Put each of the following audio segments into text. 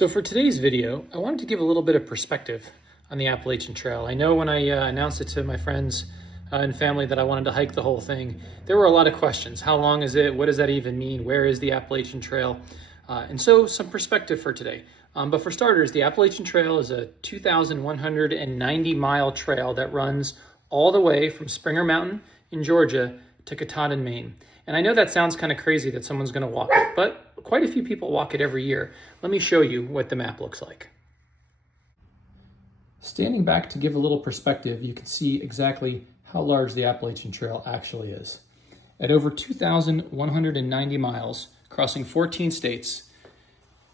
So for today's video, I wanted to give a little bit of perspective on the Appalachian Trail. I know when I announced it to my friends and family that I wanted to hike the whole thing, there were a lot of questions. How long is it? What does that even mean? Where is the Appalachian Trail? And so some perspective for today. But for starters, the Appalachian Trail is a 2,190-mile trail that runs all the way from Springer Mountain in Georgia to Katahdin, Maine. And I know that sounds kind of crazy that someone's going to walk it, but quite a few people walk it every year. Let me show you what the map looks like. Standing back to give a little perspective, you can see exactly how large the Appalachian Trail actually is. At over 2,190 miles, crossing 14 states,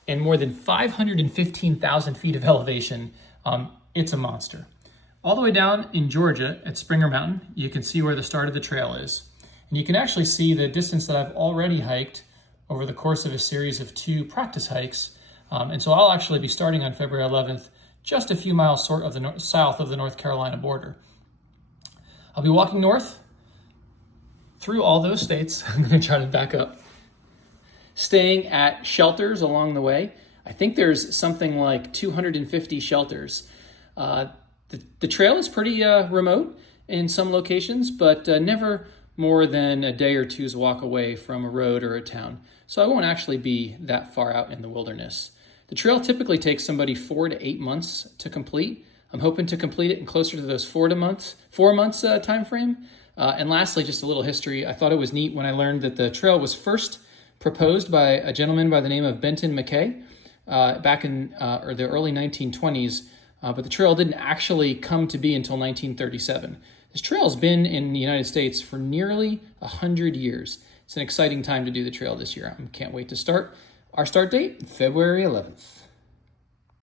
and more than 515,000 feet of elevation, it's a monster. All the way down in Georgia at Springer Mountain, you can see where the start of the trail is. And you can actually see the distance that I've already hiked over the course of a series of 2 practice hikes. And so I'll actually be starting on February 11th, just a few miles south of the North Carolina border. I'll be walking north through all those states. I'm going to try to back up. Staying at shelters along the way. I think there's something like 250 shelters. The trail is pretty remote in some locations, but never more than a day or two's walk away from a road or a town. So I won't actually be that far out in the wilderness. The trail typically takes somebody 4 to 8 months to complete. I'm hoping to complete it in closer to those 4 months time frame. And lastly, just a little history. I thought it was neat when I learned that the trail was first proposed by a gentleman by the name of Benton McKay back in the early 1920s, but the trail didn't actually come to be until 1937. This trail has been in the United States for nearly 100 years. It's an exciting time to do the trail this year. I can't wait to start. Our start date, February 11th.